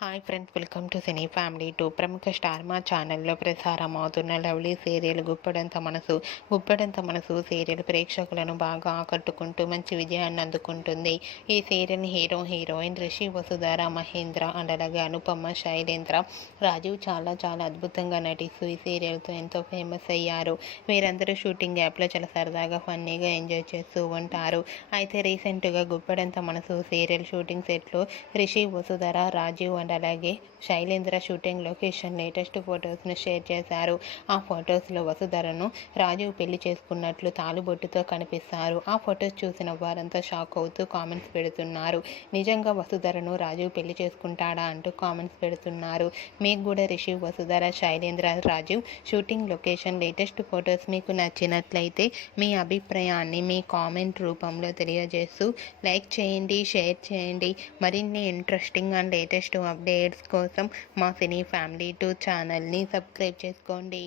Hi friends, welcome to cine family two. ప్రముఖ star మా ఛానల్లో ప్రసారం అవుతున్న లవ్లీ సీరియల్ గుప్పెడంత మనసు సీరియల్ ప్రేక్షకులను బాగా ఆకట్టుకుంటూ మంచి విజయాన్ని అందుకుంటుంది. ఈ serial heroine Rishi, Vasudhara, Mahendra and అలాగే అనుపమ, శైలేంద్ర, రాజీవ్ చాలా చాలా అద్భుతంగా నటిస్తూ ఈ సీరియల్తో ఎంతో ఫేమస్ అయ్యారు. వీరందరూ షూటింగ్ యాప్లో చాలా సరదాగా ఫన్నీగా ఎంజాయ్ చేస్తూ ఉంటారు. అయితే రీసెంట్గా గుప్పెడంత మనసు సీరియల్ షూటింగ్ సెట్లో రిషి, వసుధార, రాజీవ్ అండ్ అలాగే శైలేంద్ర షూటింగ్ లొకేషన్ లేటెస్ట్ ఫొటోస్ను షేర్ చేశారు. ఆ ఫొటోస్లో వసుధరను రాజీవ్ పెళ్లి చేసుకున్నట్లు తాలుబొట్టుతో కనిపిస్తారు. ఆ ఫొటోస్ చూసిన వారంతా షాక్ అవుతూ కామెంట్స్ పెడుతున్నారు. నిజంగా వసుధరను రాజీవ్ పెళ్లి చేసుకుంటాడా అంటూ కామెంట్స్ పెడుతున్నారు. మీకు కూడా Rishi, Vasudhara, Shailendra, Rajeev shooting location latest photos మీకు నచ్చినట్లయితే మీ అభిప్రాయాన్ని మీ కామెంట్ రూపంలో తెలియజేస్తూ లైక్ చేయండి, షేర్ చేయండి. మరిన్ని ఇంట్రెస్టింగ్ అండ్ లేటెస్ట్ అప్డేట్స్ కోసం మా సినీ ఫ్యామిలీ 2 ఛానల్ని సబ్స్క్రైబ్ చేసుకోండి.